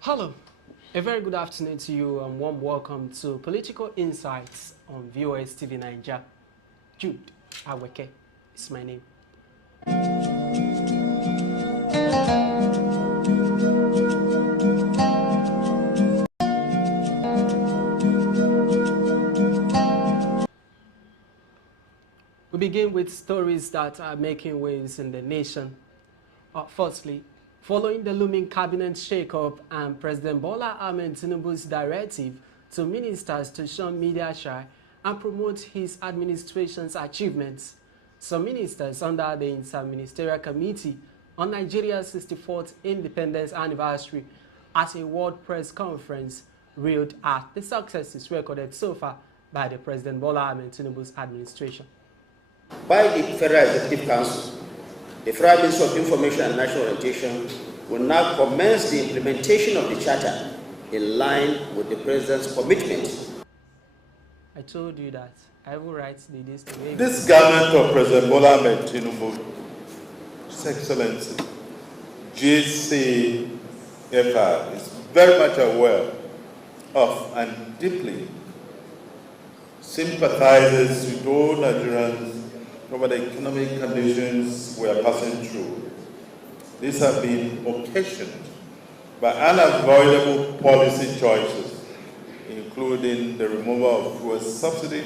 Hello, a very good afternoon to you and warm welcome to Political Insights on VOS TV Nigeria. Jude Aweke is my name. We begin with stories that are making waves in the nation. Firstly, following the looming cabinet shake-up and President Bola Ahmed Tinubu's directive to ministers to shun media shy and promote his administration's achievements, some ministers under the Inter-Ministerial Committee on Nigeria's 64th Independence Anniversary at a World Press Conference railed at the successes recorded so far by the President Bola Ahmed Tinubu's administration. By the Federal Executive Council, the Federal Ministry of Information and National Orientation will now commence the implementation of the Charter in line with the President's commitment. I told you that I will write the list. This government of President Bola Ahmed Tinubu, His Excellency, GCFR, is very much aware of and deeply sympathizes with all Nigerians over the economic conditions we are passing through. These have been occasioned by unavoidable policy choices, including the removal of fuel subsidy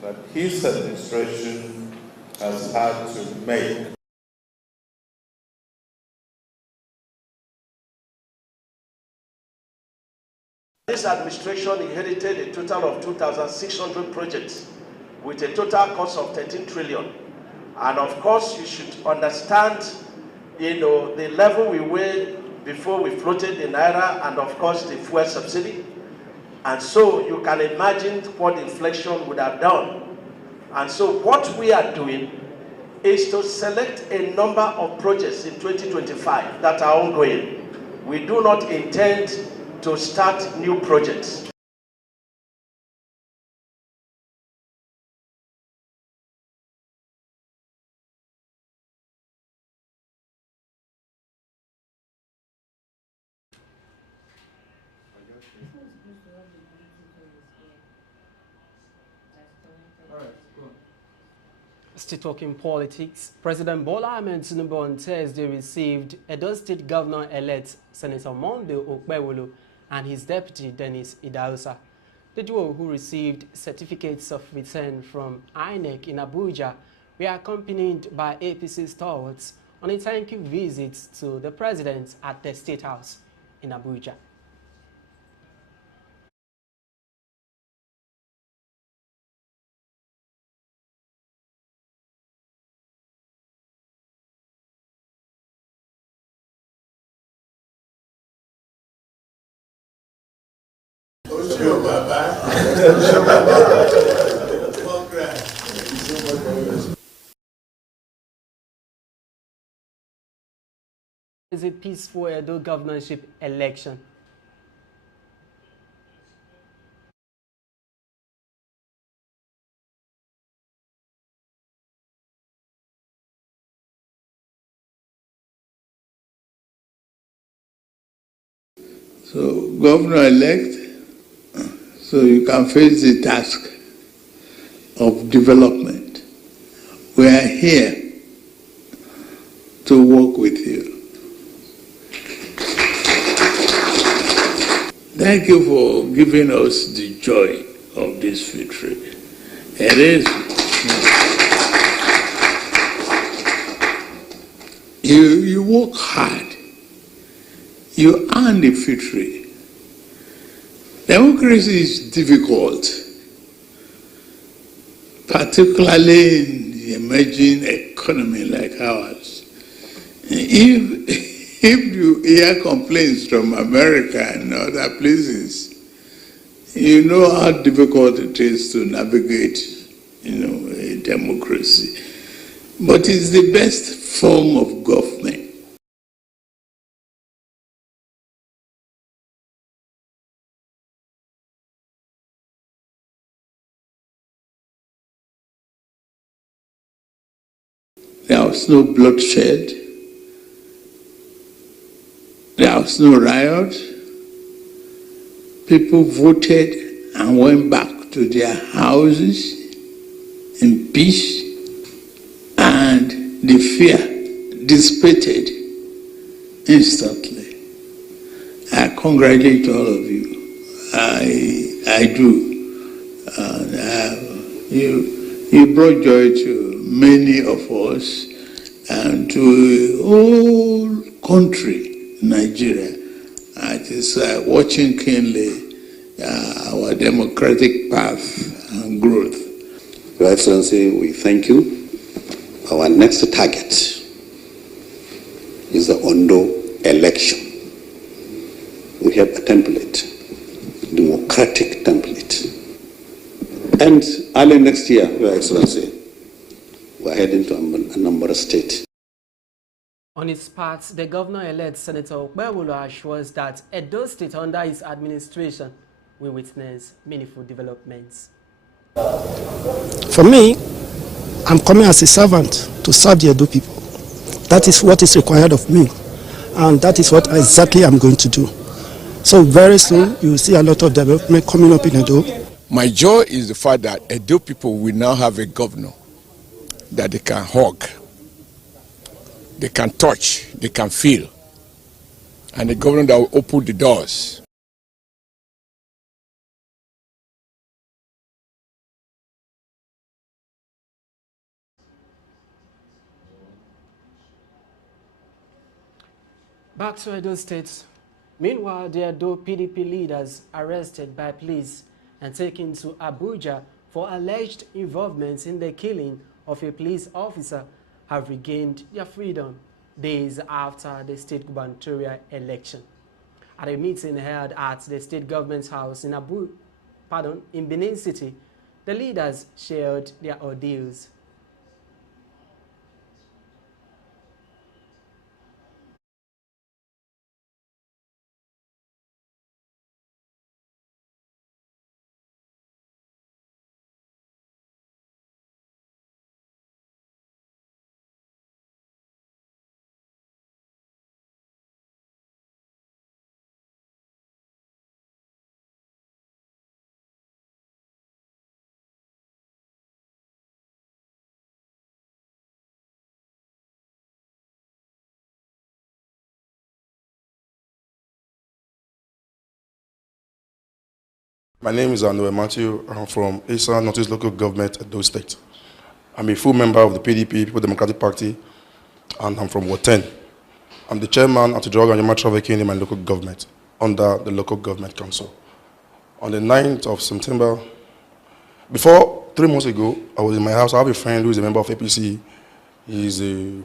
that his administration has had to make. This administration inherited a total of 2,600 projects with a total cost of 13 trillion. And of course, you should understand, the level we were before we floated the naira and of course the fuel subsidy. And so you can imagine what inflation would have done. And so what we are doing is to select a number of projects in 2025 that are ongoing. We do not intend to start new projects. Still talking politics, President Bola Ahmed Tinubu on Thursday received Edo State Governor-elect Senator Monday Okpewolo and his deputy Dennis Idahosa. The duo, who received certificates of return from INEC in Abuja, were accompanied by APC stalwarts on a thank you visit to the president at the State House in Abuja. Is a peaceful Edo governorship election. So, Governor-elect, so you can face the task of development. We are here to work with you. Thank you for giving us the joy of this victory. It is. You work hard. You earn the victory. Democracy is difficult, particularly in the emerging economy like ours. If you hear complaints from America and other places, you know how difficult it is to navigate, a democracy. But it's the best form of government. There was no bloodshed. There was no riot. People voted and went back to their houses in peace, and the fear dissipated instantly. I congratulate all of you. I do. You brought joy to many of us and to the whole country, Nigeria. It is watching keenly our democratic path and growth. Your Excellency, we thank you. Our next target is the Ondo election. We have a template, democratic template. And early next year, Your Excellency, we're heading to Anambra State. On its part, the governor-elect Senator Okpebholo assures that Edo State under his administration will witness meaningful developments. For me, I'm coming as a servant to serve the Edo people. That is what is required of me, and that is what exactly I'm going to do. So very soon, you will see a lot of development coming up in Edo. My joy is the fact that Edo people will now have a governor that they can hug, they can touch, they can feel, and a governor that will open the doors. Back to Edo State. Meanwhile, the Edo PDP leaders arrested by police and taken to Abuja for alleged involvement in the killing of a police officer have regained their freedom days after the state gubernatorial election. At a meeting held at the state government's house in in Benin City, the leaders shared their ordeals. My name is Anoe Matthew. I'm from Asa Northeast Local Government, Edo State. I'm a full member of the PDP, People Democratic Party, and I'm from Ward 10. I'm the chairman of the Drug and Human Trafficking in my local government, under the Local Government Council. On the 9th of September, before 3 months ago, I was in my house. I have a friend who is a member of APC. He's a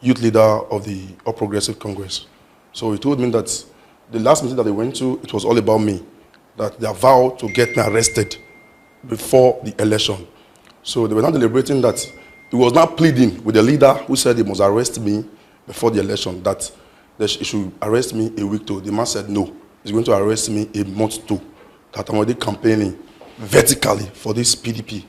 youth leader of the All Progressive Congress. So he told me that the last meeting that they went to, it was all about me, that they vowed to get me arrested before the election. So they were now deliberating that he was not pleading with the leader who said he must arrest me before the election, that he should arrest me a week too. The man said no, he's going to arrest me a month too, that I'm already campaigning vertically for this PDP.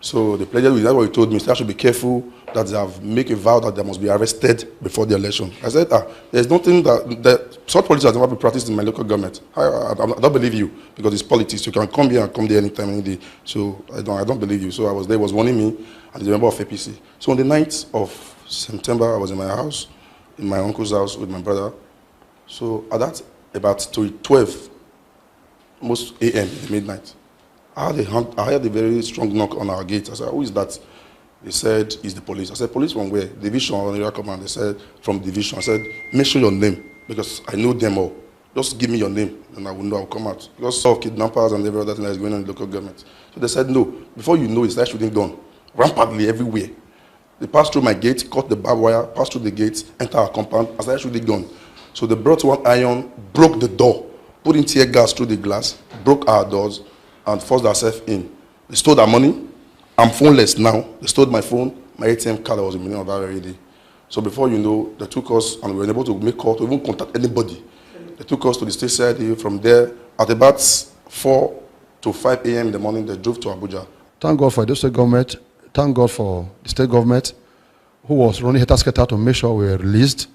So the pledge, that's what he told me, so I should be careful that they have made a vow that they must be arrested before the election. I said, there's nothing that such politics has never been practiced in my local government. I don't believe you, because it's politics. You can come here and come there anytime, any day. So I don't believe you. So I was there, was warning me, and the member of APC. So on the 9th of September, I was in my house, in my uncle's house with my brother. So at that, about 12, almost a.m. in the midnight, I had a very strong knock on our gate. I said, who is that? They said, it's the police. I said, police from where? Division or area command. They said, from division. I said, make sure your name, because I know them all. Just give me your name, and I will know I'll come out. Because of kidnappers and every other thing that is going on in the local government. So they said, no. Before you know it, started shooting gun, rampantly everywhere. They passed through my gate, cut the barbed wire, passed through the gate, enter our compound, and started shooting gun. So they brought one iron, broke the door, put in tear gas through the glass, broke our doors, and forced ourselves in. They stole our money. I'm phoneless now. They stole my phone, my ATM card. I was in the middle of that very day. So before you know, they took us, and we were able to make call to even contact anybody. They took us to the state side. From there, at about 4 to 5 a.m. in the morning, they drove to Abuja. Thank God for the state government. Thank God for the state government, who was running head-to-head to make sure we were released.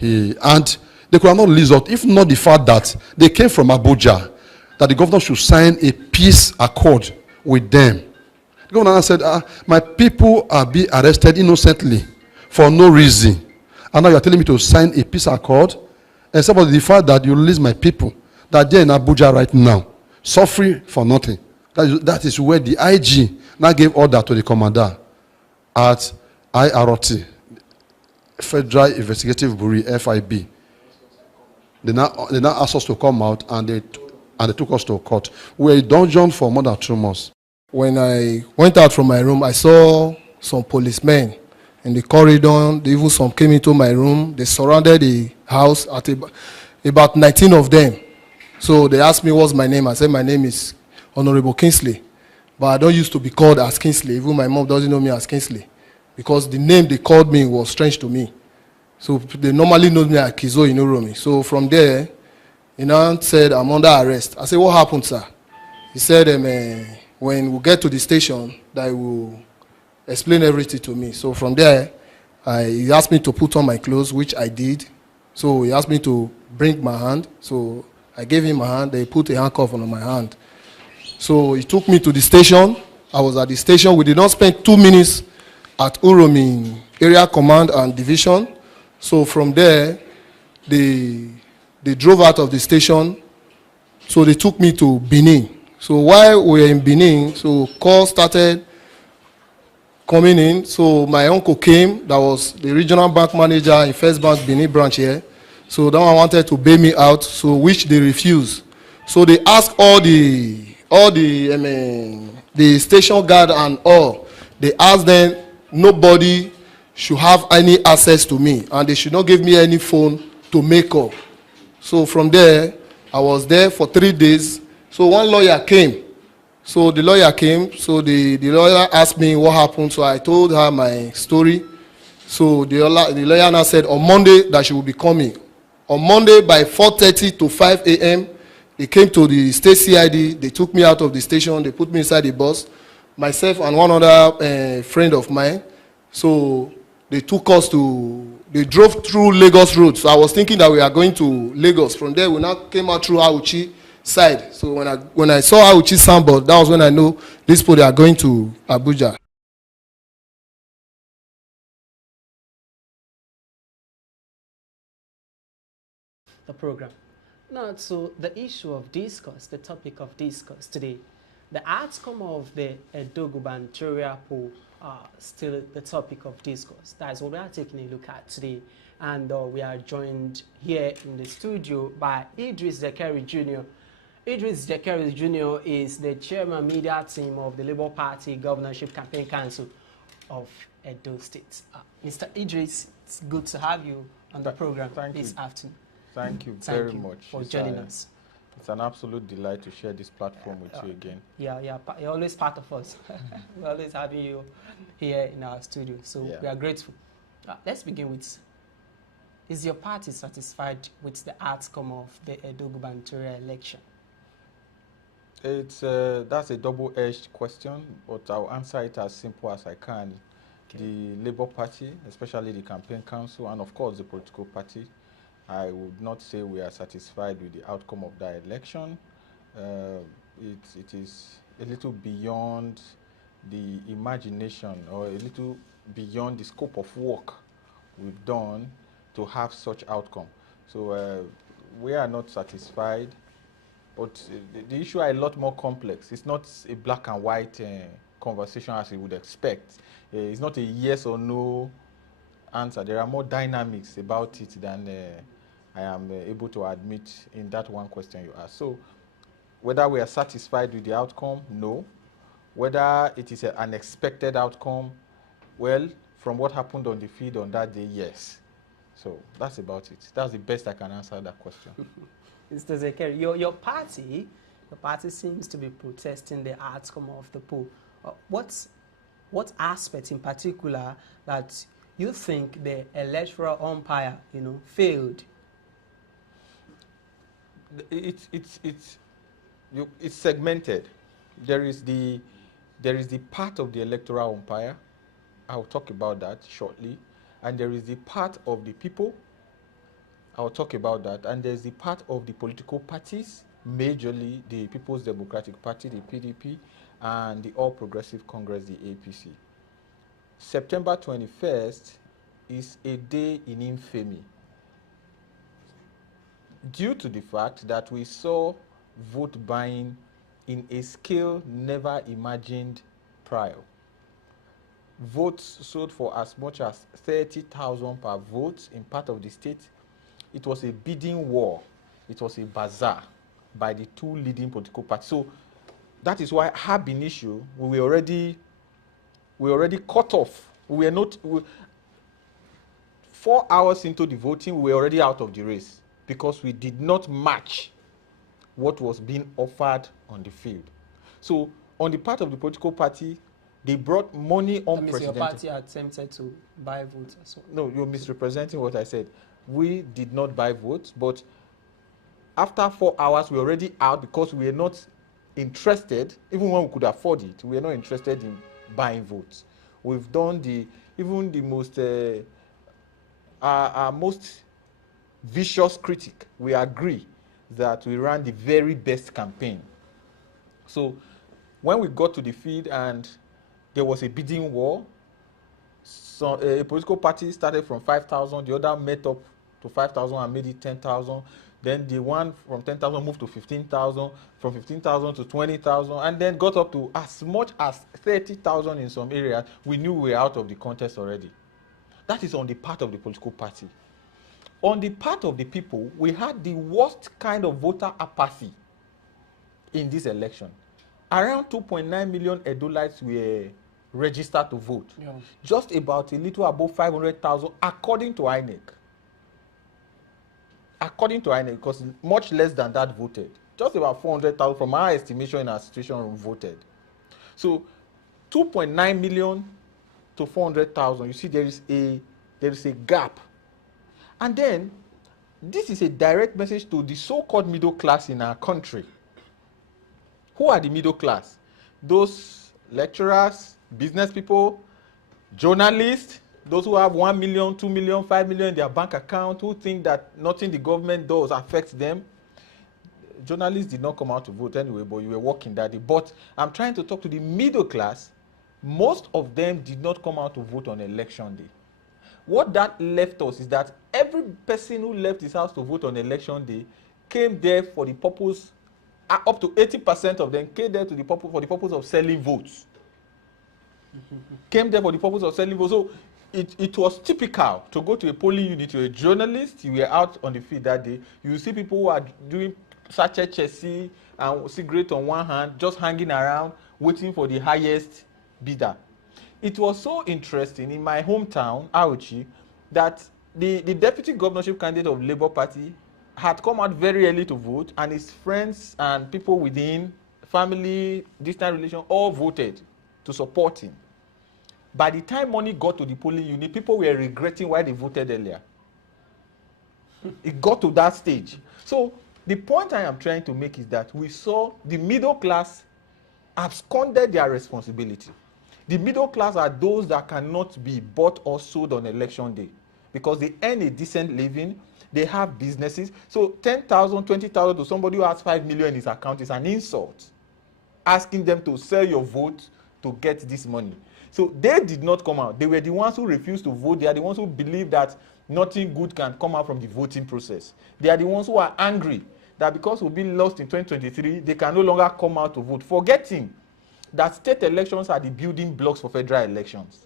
And they could have not released out if not the fact that they came from Abuja, that the governor should sign a peace accord with them. The governor said, my people are being arrested innocently for no reason. And now you're telling me to sign a peace accord? And about the fact that you release my people, that they're in Abuja right now, suffering for nothing. That is where the IG now gave order to the commander at IRT, Federal Investigative Bureau, FIB. They now asked us to come out, and they took us to court. We were in dungeon for more than 2 months. When I went out from my room, I saw some policemen in the corridor. Even some came into my room. They surrounded the house, at about 19 of them. So they asked me what's my name. I said my name is Honorable Kingsley. But I don't used to be called as Kingsley. Even my mom doesn't know me as Kingsley, because the name they called me was strange to me. So they normally know me as Kizo Inoromi. So from there, he now said, I'm under arrest. I said, what happened, sir? He said, when we get to the station, that he will explain everything to me. So from there, he asked me to put on my clothes, which I did. So he asked me to bring my hand. So I gave him my hand. They put a handcuff on my hand. So he took me to the station. I was at the station. We did not spend 2 minutes at Uromi Area Command and Division. So from there, they drove out of the station. So they took me to Benin. So while we were in Benin, so calls started coming in. So my uncle came, that was the regional bank manager in First Bank Benin branch here. So that one wanted to bail me out, so which they refused. So they asked all the station guard and all. They asked them, nobody should have any access to me, and they should not give me any phone to make up. So from there, I was there for 3 days. So one lawyer came. So the lawyer came. So the lawyer asked me what happened. So I told her my story. So the lawyer now said on Monday that she will be coming. On Monday by 4:30 to 5 a.m., they came to the state CID. They took me out of the station. They put me inside the bus, myself and one other friend of mine. So they took us they drove through Lagos Road. So I was thinking that we are going to Lagos. From there, we now came out through Auchi side. So when I saw Auchi signboard, that was when I know these people, they are going to Abuja. The program. Now, so the issue of discourse, the topic of discourse today, the outcome of the Edo gubernatorial poll are still the topic of discourse. That's what we are taking a look at today. And we are joined here in the studio by Idris Zekeri Jr. Idris Zekeri Jr. is the chairman media team of the Labour Party Governorship Campaign Council of Edo State. Mr. Idris, it's good to have you on the program this afternoon. Thank you very much for joining us. It's an absolute delight to share this platform with you again. Yeah, you're always part of us. We're always having you here in our studio, so we are grateful. Let's begin with, is your party satisfied with the outcome of the Edo gubernatorial election? That's a double-edged question, but I'll answer it as simple as I can. Okay. The Labour Party, especially the campaign council, and of course the political party, I would not say we are satisfied with the outcome of that election. It is a little beyond the imagination, or a little beyond the scope of work we've done to have such outcome. So we are not satisfied, but the issue is a lot more complex. It's not a black and white conversation as you would expect. It's not a yes or no answer. There are more dynamics about it than I am able to admit in that one question you asked. So whether we are satisfied with the outcome, no. Whether it is an expected outcome, well, from what happened on the field on that day, yes. So that's about it. That's the best I can answer that question. Mr. Zekeri, your party seems to be protesting the outcome of the poll. What aspect in particular that you think the electoral umpire, failed? It's segmented. There is the part of the electoral umpire. I'll talk about that shortly. And there is the part of the people I'll talk about that. And there's the part of the political parties, majorly the People's Democratic Party, the PDP, and the All Progressive Congress, the APC. September 21st is a day in infamy due to the fact that we saw vote buying in a scale never imagined prior. Votes sold for as much as 30,000 per vote in part of the state. It was a bidding war. It was a bazaar by the two leading political parties. So that is why ab initio, we were already cut off. We were not 4 hours into the voting, we were already out of the race because we did not match what was being offered on the field. So on the part of the political party, they brought money unprecedented. Your party attempted to buy votes as well. No, you're misrepresenting what I said. We did not buy votes, but after 4 hours, we were already out because we were not interested, even when we could afford it, we were not interested in buying votes. We've done even the most, our most vicious critic, we agree that we ran the very best campaign. So when we got to the field and there was a bidding war, so a political party started from 5,000, the other met up to 5,000 and made it 10,000. Then the one from 10,000 moved to 15,000, from 15,000 to 20,000, and then got up to as much as 30,000 in some areas. We knew we were out of the contest already. That is on the part of the political party. On the part of the people, we had the worst kind of voter apathy in this election. Around 2.9 million Edolites were registered to vote. Yeah. Just about a little above 500,000 according to INEC. According to INEC, because much less than that voted. Just about 400,000 from our estimation in our situation voted. So 2.9 million to 400,000. You see there is a gap. And then this is a direct message to the so-called middle class in our country. Who are the middle class? Those lecturers, business people, journalists, those who have 1 million, 2 million, 5 million in their bank account, who think that nothing the government does affects them. Journalists did not come out to vote anyway, but you were working that day. But I'm trying to talk to the middle class. Most of them did not come out to vote on election day. What that left us is that every person who left his house to vote on election day came there for the purpose, up to 80% of them came there for the purpose of selling votes. Came there for the purpose of selling votes. So it was typical to go to a polling unit. You're a journalist, you were out on the field that day. You see people who are doing sachet chassis and cigarette on one hand, just hanging around, waiting for the highest bidder. It was so interesting in my hometown, Auchi, that the deputy governorship candidate of Labour Party had come out very early to vote, and his friends and people within, family, distant relation, all voted to support him. By the time money got to the polling unit, people were regretting why they voted earlier. It got to that stage. So the point I am trying to make is that we saw the middle class absconded their responsibility. The middle class are those that cannot be bought or sold on election day because they earn a decent living, they have businesses. So 10,000, 20,000 to somebody who has 5 million in his account is an insult. Asking them to sell your vote to get this money. So they did not come out. They were the ones who refused to vote. They are the ones who believe that nothing good can come out from the voting process. They are the ones who are angry that because we've been lost in 2023, they can no longer come out to vote, forgetting that state elections are the building blocks for federal elections.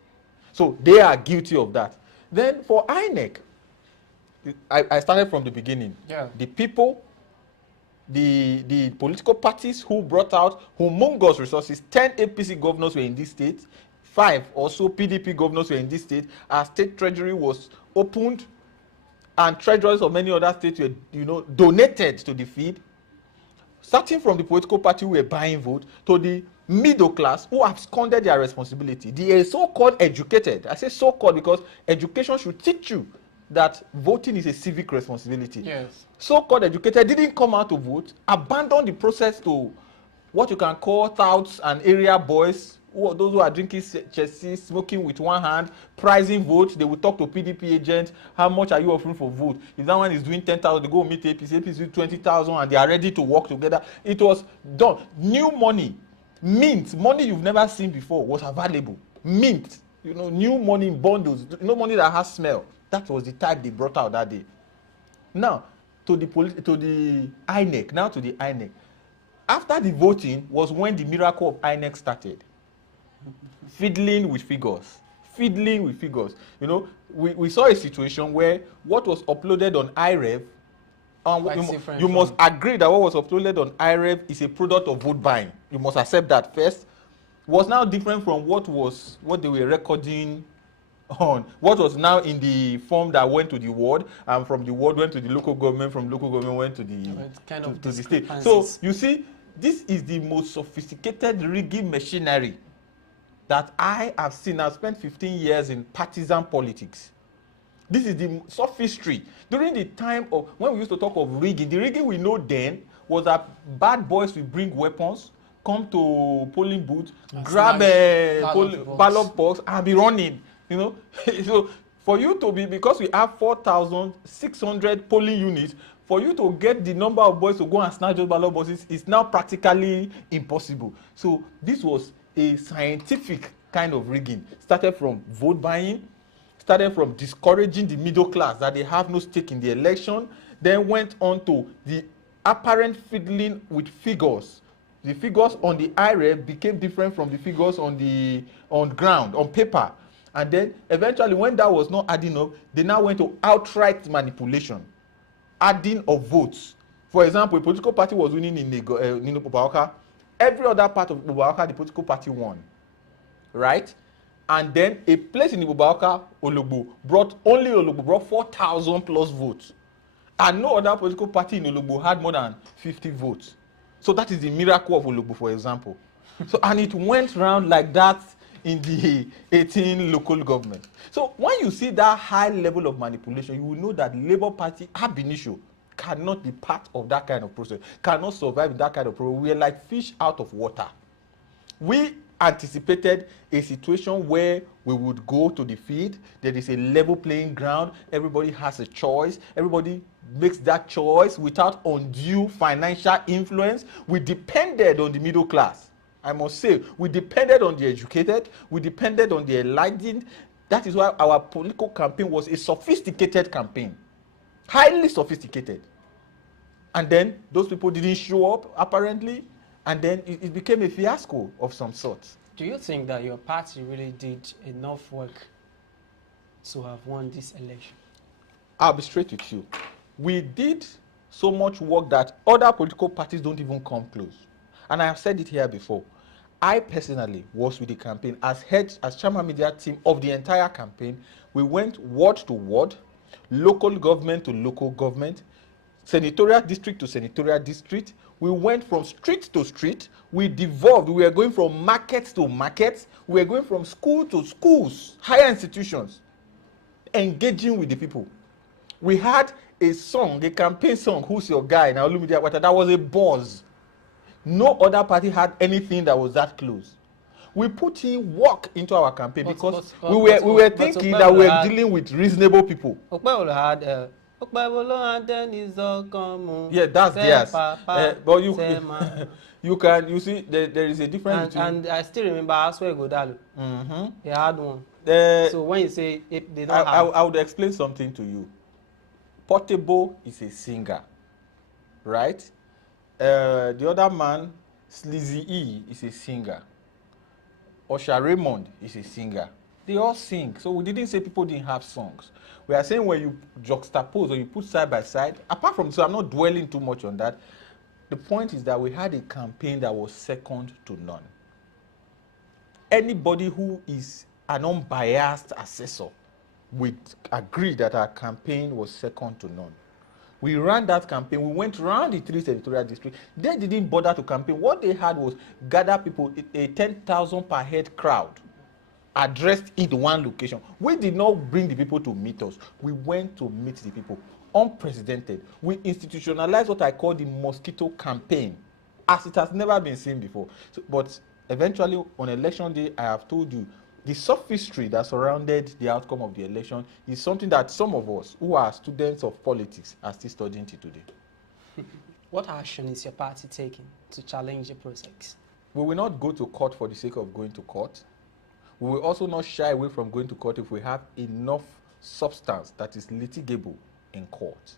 So they are guilty of that. Then for INEC, I started from the beginning. Yeah. The people, the political parties who brought out humongous resources, 10 APC governors were in this state, 5 or so PDP governors were in this state. Our state treasury was opened, and treasurers of many other states were, donated to the field. Starting from the political party who were buying vote to the middle class who absconded their responsibility. The so-called educated, I say so-called because education should teach you that voting is a civic responsibility. Yes. So-called educated didn't come out to vote, abandoned the process to what you can call touts and area boys those who are drinking Chelsea, smoking with one hand, pricing votes. They will talk to PDP agents. How much are you offering for vote? If that one is doing 10,000, they go meet APC. APC do 20,000, and they are ready to work together. It was done. New money, mint, money you've never seen before was available. Mint, you know, new money in bundles. No money that has smell. That was the type they brought out that day. Now, to the INEC. Now to the INEC. After the voting was when the miracle of INEC started. Fiddling with figures. Fiddling with figures. You know, we saw a situation where what was uploaded on IREV, you must agree that what was uploaded on IREV is a product of vote buying. You must accept that first. Was now different from what they were recording on what was now in the form that went to the ward, and from the ward went to the local government, from local government went to the state. So you see, this is the most sophisticated rigging machinery that I have seen. I've spent 15 years in partisan politics. This is the sophistry. During the time of when we used to talk of rigging, the rigging we know then was that bad boys will bring weapons, come to polling booth, grab a ballot box and be running. You know, so for you to be, because we have 4,600 polling units, for you to get the number of boys to go and snatch those ballot boxes is now practically impossible. So this was a scientific kind of rigging. Started from vote buying, started from discouraging the middle class that they have no stake in the election, then went on to the apparent fiddling with figures. The figures on the IREV became different from the figures on ground, on paper. And then eventually when that was not adding up, they now went to outright manipulation, adding of votes. For example, a political party was winning in Ubawaka. Every other part of Ubawaka, the political party won, right? And then a place in Ubawaka, Ologbo brought 4,000 plus votes. And no other political party in Ologbo had more than 50 votes. So that is the miracle of Ologbo, for example. So, and it went round like that in the 18 local government. So when you see that high level of manipulation, you will know that Labour Party ab initio cannot be part of that kind of process, cannot survive in that kind of process. We are like fish out of water. We anticipated a situation where we would go to the field, there is a level playing ground, everybody has a choice, everybody makes that choice without undue financial influence. We depended on the middle class. I must say, we depended on the educated, we depended on the enlightened. That is why our political campaign was a sophisticated campaign, highly sophisticated. And then those people didn't show up, apparently, and then it became a fiasco of some sort. Do you think that your party really did enough work to have won this election? I'll be straight with you. We did so much work that other political parties don't even come close. And I have said it here before. I personally was with the campaign as chairman media team of the entire campaign. We went ward to ward, local government to local government, senatorial district to senatorial district. We went from street to street. We devolved. We were going from markets to markets. We were going from school to schools, higher institutions, engaging with the people. We had a song, a campaign song, Who's Your Guy? Now, that was a buzz. No other party had anything that was that close. We put in work into our campaign because we were thinking that we were dealing with reasonable people. Yeah, that's theirs. But you see, there is a difference. And I still remember Aswe Godalu. They had one. So when you say they don't have, I would explain something to you. Portable is a singer, right? The other man, Sleazy E, is a singer. Osha Raymond is a singer. They all sing. So we didn't say people didn't have songs. We are saying when you juxtapose or you put side by side, apart from, so I'm not dwelling too much on that. The point is that we had a campaign that was second to none. Anybody who is an unbiased assessor would agree that our campaign was second to none. We ran that campaign. We went around the 3 senatorial districts. They didn't bother to campaign. What they had was gather people, a 10,000 per head crowd, addressed in one location. We did not bring the people to meet us. We went to meet the people. Unprecedented. We institutionalized what I call the mosquito campaign, as it has never been seen before. So, but eventually on election day, I have told you, the sophistry that surrounded the outcome of the election is something that some of us who are students of politics are still studying till today. What action is your party taking to challenge the process? We will not go to court for the sake of going to court. We will also not shy away from going to court if we have enough substance that is litigable in court.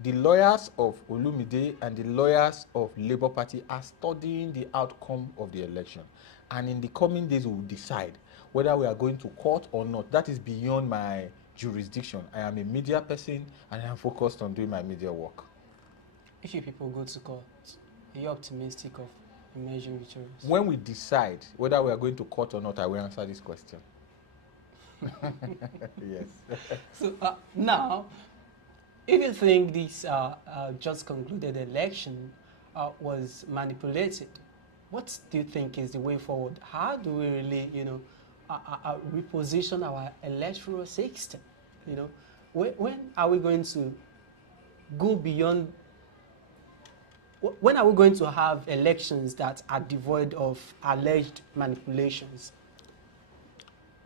The lawyers of Olumide and the lawyers of Labour Party are studying the outcome of the election. And in the coming days, we will decide whether we are going to court or not. That is beyond my jurisdiction. I am a media person and I am focused on doing my media work. If you people go to court, are you optimistic of emerging victorious? When we decide whether we are going to court or not, I will answer this question. Yes. So now, if you think this just concluded election was manipulated, what do you think is the way forward? How do we really, reposition our electoral system? When are we going to go beyond? When are we going to have elections that are devoid of alleged manipulations?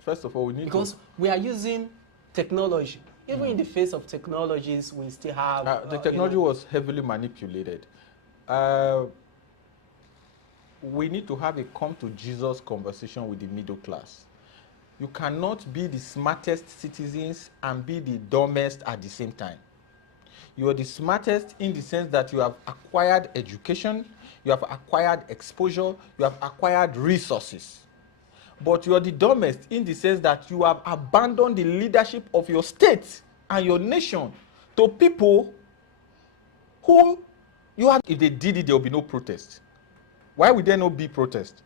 First of all, we need because we are using technology. Even in the face of technologies, we still have... the technology was heavily manipulated. We need to have a come-to-Jesus conversation with the middle class. You cannot be the smartest citizens and be the dumbest at the same time. You are the smartest in the sense that you have acquired education, you have acquired exposure, you have acquired resources. But you are the dumbest in the sense that you have abandoned the leadership of your state and your nation to people whom you have. If they did it, there will be no protest. Why would there not be protest?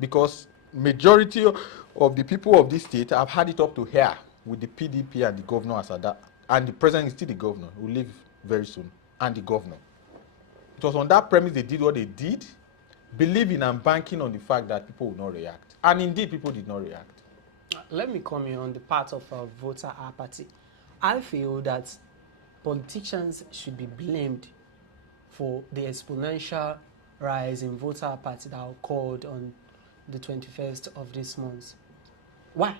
Because majority of the people of this state have had it up to here with the PDP and the governor as that, and the president is still the governor, who will leave very soon, and the governor. It was on that premise they did what they did, believing and banking on the fact that people would not react. And indeed, people did not react. Let me come in on the part of voter apathy. I feel that politicians should be blamed for the exponential rise in voter apathy that occurred on the 21st of this month. Why?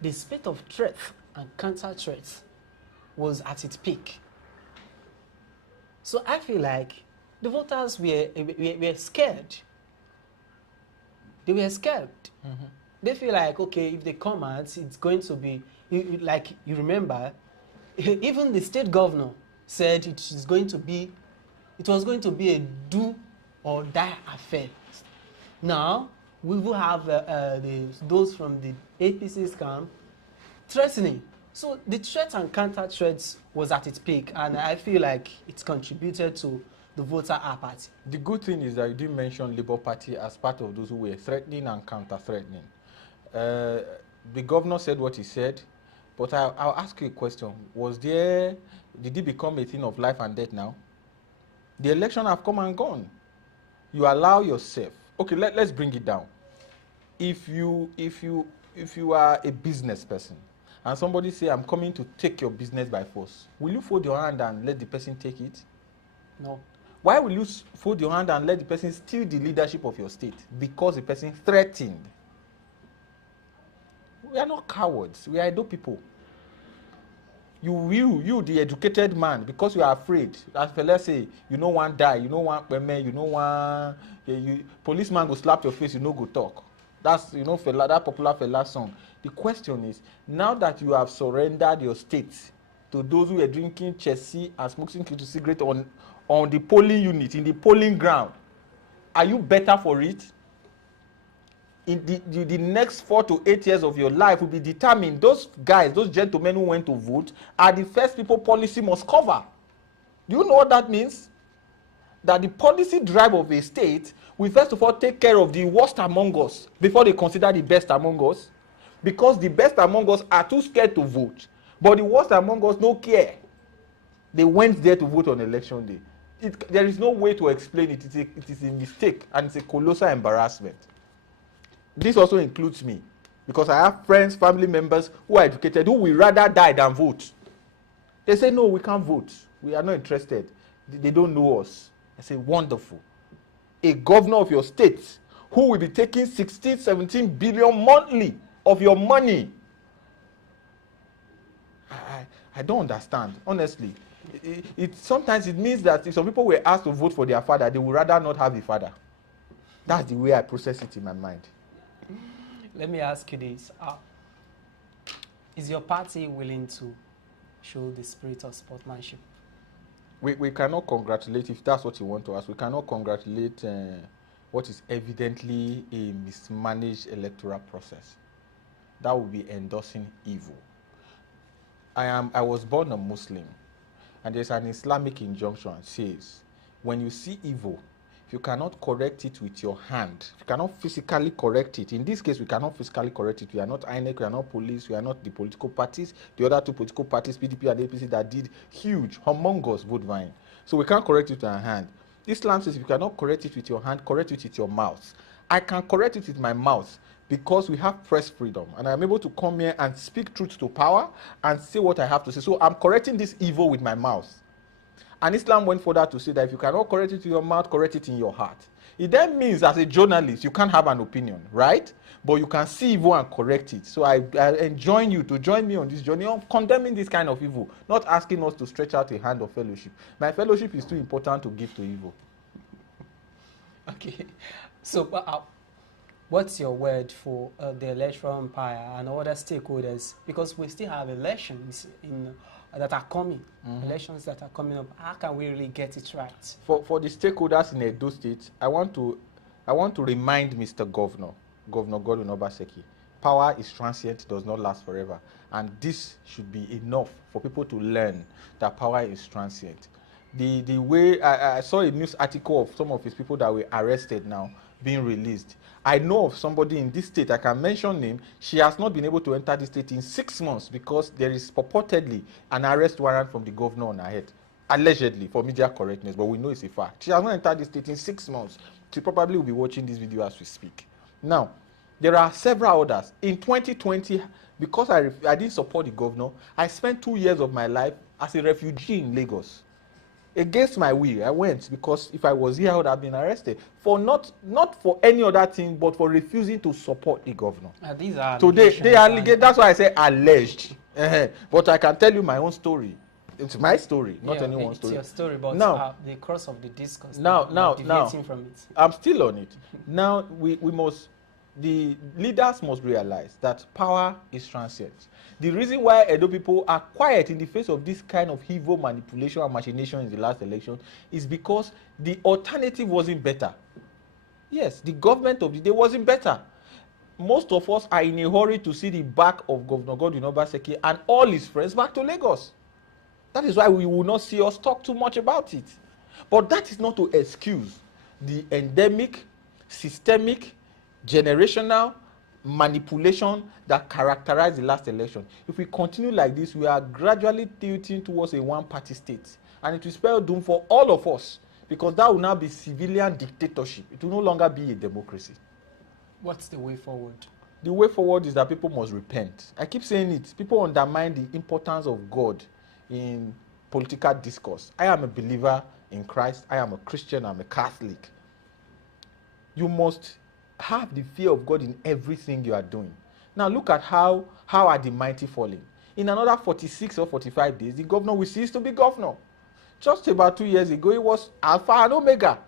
The spate of threat and counter-threat was at its peak. So I feel like the voters were scared. They were scared. Mm-hmm. They feel like, okay, if they come out, it's going to be, like you remember, even the state governor said it was going to be a do or die affair. Now, we will have those from the APC's camp threatening. So the threat and counter-threats was at its peak, and I feel like it's contributed to the voter apathy. The good thing is that you didn't mention Labour Party as part of those who were threatening and counter-threatening. The governor said what he said, but I'll ask you a question. Did it become a thing of life and death now? The election have come and gone. You allow yourself. Okay, let's bring it down. If you are a business person and somebody say, I'm coming to take your business by force, will you fold your hand and let the person take it? No. Why will you fold your hand and let the person steal the leadership of your state? Because the person threatened. We are not cowards. We are Edo people. You, the educated man, because you are afraid. As fellas say, you no want die, you no want payment, you no want. Policeman go slap your face, you no go talk. That's fella, that popular fella song. The question is, now that you have surrendered your state to those who are drinking Chelsea and smoking cigarette on the polling unit, in the polling ground, are you better for it? In the next 4 to 8 years of your life will be determined. Those guys, those gentlemen who went to vote, are the first people policy must cover. Do you know what that means? That the policy drive of a state will first of all take care of the worst among us before they consider the best among us. Because the best among us are too scared to vote. But the worst among us don't care. They went there to vote on election day. There is no way to explain it. It is a mistake and it's a colossal embarrassment. This also includes me, because I have friends, family members who are educated, who will rather die than vote. They say, no, we can't vote. We are not interested. They don't know us. I say, wonderful. A governor of your state who will be taking 16, 17 billion monthly of your money. I don't understand, honestly. Sometimes it means that if some people were asked to vote for their father, they would rather not have a father. That's the way I process it in my mind. Let me ask you this. Is your party willing to show the spirit of sportsmanship? We cannot congratulate, if that's what you want to ask, we cannot congratulate what is evidently a mismanaged electoral process. That would be endorsing evil. I was born a Muslim, and there's an Islamic injunction that says, when you see evil, if you cannot correct it with your hand, if you cannot physically correct it, in this case, we cannot physically correct it. We are not INEC, we are not police, we are not the political parties, the other two political parties, PDP and APC, that did huge, humongous vote buying. So we can't correct it with our hand. Islam says if you cannot correct it with your hand, correct it with your mouth. I can correct it with my mouth because we have press freedom, and I'm able to come here and speak truth to power and say what I have to say. So I'm correcting this evil with my mouth. And Islam went further to say that if you cannot correct it in your mouth, correct it in your heart. It then means as a journalist, you can't have an opinion, right? But you can see evil and correct it. So I enjoin you to join me on this journey of condemning this kind of evil, not asking us to stretch out a hand of fellowship. My fellowship is too important to give to evil. Okay. So what's your word for the electoral umpire and other stakeholders? Because we still have elections that are coming, elections that are coming up. How can we really get it right? For the stakeholders in Edo State, I want to remind Mr. Governor Godwin Obaseki, power is transient, does not last forever. And this should be enough for people to learn that power is transient. The way I saw a news article of some of his people that were arrested now being released. I know of somebody in this state, I can mention name, she has not been able to enter the state in 6 months because there is purportedly an arrest warrant from the governor on her head, allegedly, for media correctness, but we know it's a fact. She has not entered the state in 6 months. She probably will be watching this video as we speak. Now, there are several others. In 2020, because I didn't support the governor, I spent 2 years of my life as a refugee in Lagos. Against my will, I went because if I was here, I would have been arrested for not for any other thing, but for refusing to support the governor. These are so they alleged. That's why I say alleged. But I can tell you my own story. It's my story, not anyone's story. It's your story, but now, the cross of the discourse. Now, from it. I'm still on it. Now we must. The leaders must realize that power is transient. The reason why Edo people are quiet in the face of this kind of evil manipulation and machination in the last election is because the alternative wasn't better. Yes, the government of the day wasn't better. Most of us are in a hurry to see the back of Governor Godwin Obaseki and all his friends back to Lagos. That is why we will not see us talk too much about it. But that is not to excuse the endemic, systemic, generational manipulation that characterized the last election. If we continue like this, we are gradually tilting towards a one-party state, and it will spell doom for all of us, because that will now be civilian dictatorship. It will no longer be a democracy. What's the way forward? The way forward is that people must repent. I keep saying it. People undermine the importance of God in political discourse. I am a believer in Christ. I am a Christian. I'm a Catholic. You must have the fear of God in everything you are doing. Now look at how are the mighty falling. In another 46 or 45 days, the governor will cease to be governor. Just about 2 years ago, it was Alpha and Omega.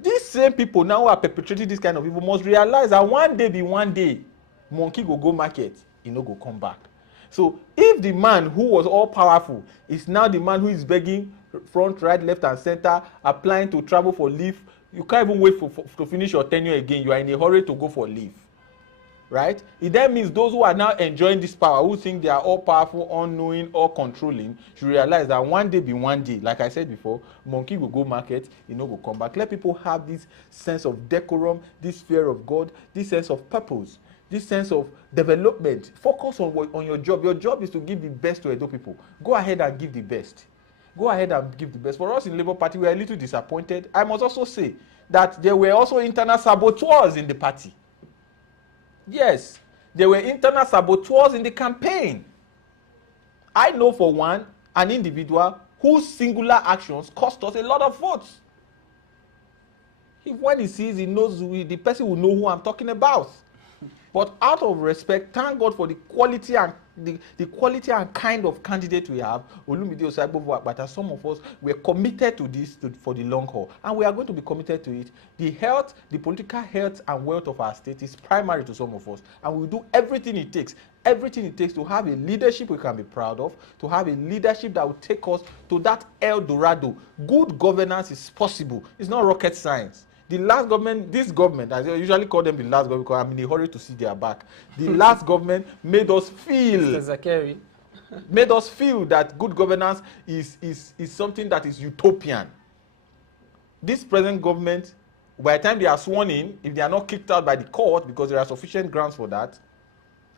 These same people now who are perpetrating this kind of evil must realize that one day, monkey go market, he no go come back. So if the man who was all powerful is now the man who is begging front, right, left, and center, applying to travel for leave, you can't even wait to finish your tenure again. You are in a hurry to go for leave, right? It then means those who are now enjoying this power, who think they are all powerful, all-knowing, all-controlling, should realize that one day, like I said before, monkey will go market, he no go come back. Let people have this sense of decorum, this fear of God, this sense of purpose, this sense of development. Focus on your job. Your job is to give the best to Edo people. Go ahead and give the best. Go ahead and give the best. For us in Labour Party, we are a little disappointed. I must also say that there were also internal saboteurs in the party. Yes, there were internal saboteurs in the campaign. I know for one, an individual whose singular actions cost us a lot of votes. When he sees, he knows the person will know who I'm talking about. But out of respect, thank God for the quality and the quality and kind of candidate we have. Olumide Osaigbovo, but as some of us, we're committed to this for the long haul, and we are going to be committed to it. The health, the political health and wealth of our state is primary to some of us, and we'll do everything it takes to have a leadership we can be proud of, to have a leadership that will take us to that El Dorado. Good governance is possible. It's not rocket science. The last government, this government, as I usually call them the last government because I'm in a hurry to see their back. The last government made us feel that good governance is something that is utopian. This present government, by the time they are sworn in, if they are not kicked out by the court because there are sufficient grounds for that,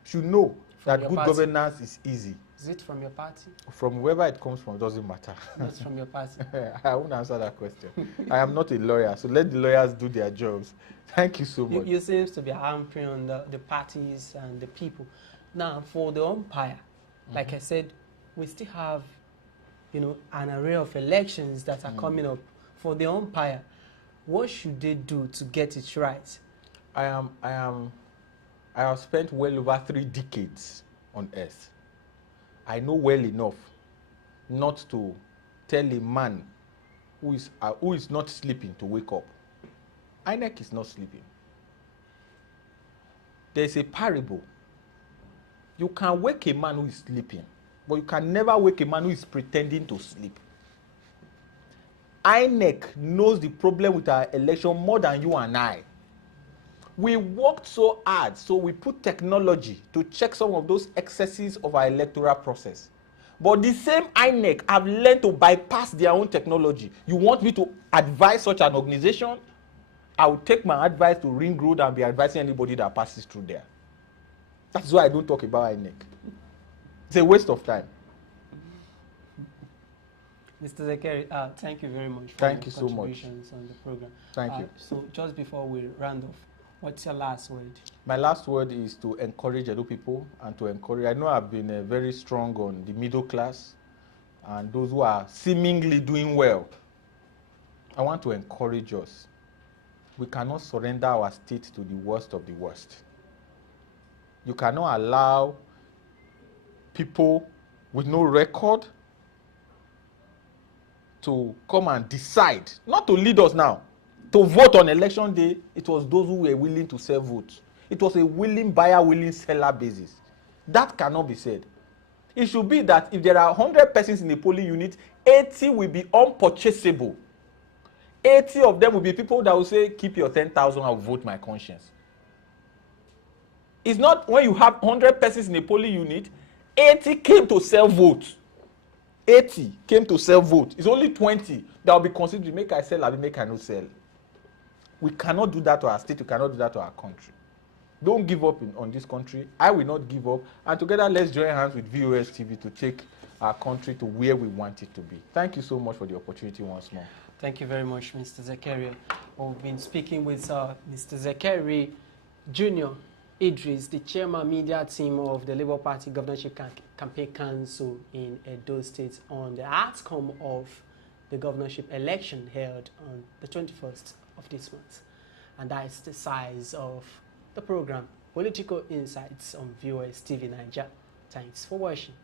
should know that good governance is easy. Is it from your party? From wherever it comes from, doesn't matter. It's from your party. I won't answer that question. I am not a lawyer, so let the lawyers do their jobs. Thank you so much. You seem to be hampering on the parties and the people. Now, for the umpire, like I said, we still have, an array of elections that are coming up. For the umpire, what should they do to get it right? I have spent well over 3 decades on earth. I know well enough not to tell a man who is not sleeping to wake up. INEC is not sleeping. There's a parable. You can wake a man who is sleeping, but you can never wake a man who is pretending to sleep. INEC knows the problem with our election more than you and I. We worked so hard, so we put technology to check some of those excesses of our electoral process. But the same INEC have learned to bypass their own technology. You want me to advise such an organization? I will take my advice to Ring Road and be advising anybody that passes through there. That's why I don't talk about INEC. It's a waste of time. Mr. Zekeri, thank you very much for your contributions on the program. Thank you. So just before we round off, what's your last word? My last word is to encourage Edo people and to encourage. I know I've been very strong on the middle class and those who are seemingly doing well. I want to encourage us. We cannot surrender our state to the worst of the worst. You cannot allow people with no record to come and decide, not to lead us now. To vote on election day, it was those who were willing to sell votes. It was a willing buyer, willing seller basis. That cannot be said. It should be that if there are 100 persons in a polling unit, 80 will be unpurchasable. 80 of them will be people that will say, keep your 10,000, I will vote my conscience. It's not when you have 100 persons in a polling unit, 80 came to sell votes. 80 came to sell votes. It's only 20 that will be considered, make I sell, or make I not sell. We cannot do that to our state. We cannot do that to our country. Don't give up on this country. I will not give up. And together, let's join hands with VOS TV to take our country to where we want it to be. Thank you so much for the opportunity once more. Thank you very much, Mr. Zekeri. We've been speaking with Mr. Zekeri Jr. Idris, the chairman media team of the Labour Party Governorship Campaign Council in Edo State on the outcome of the governorship election held on the 21st of this month. And that is the size of the program, Political Insights on VOS TV Nigeria. Thanks for watching.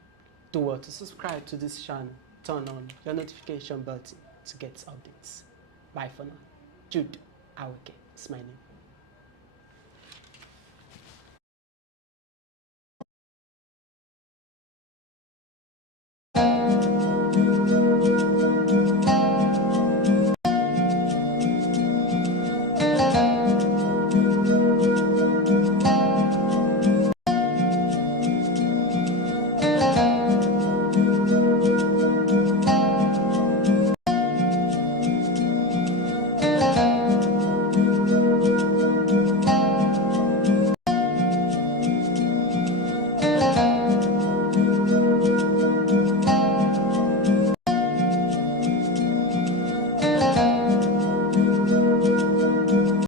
Do well to subscribe to this channel. Turn on your notification button to get updates. Bye for now. Jude Aweke is my name.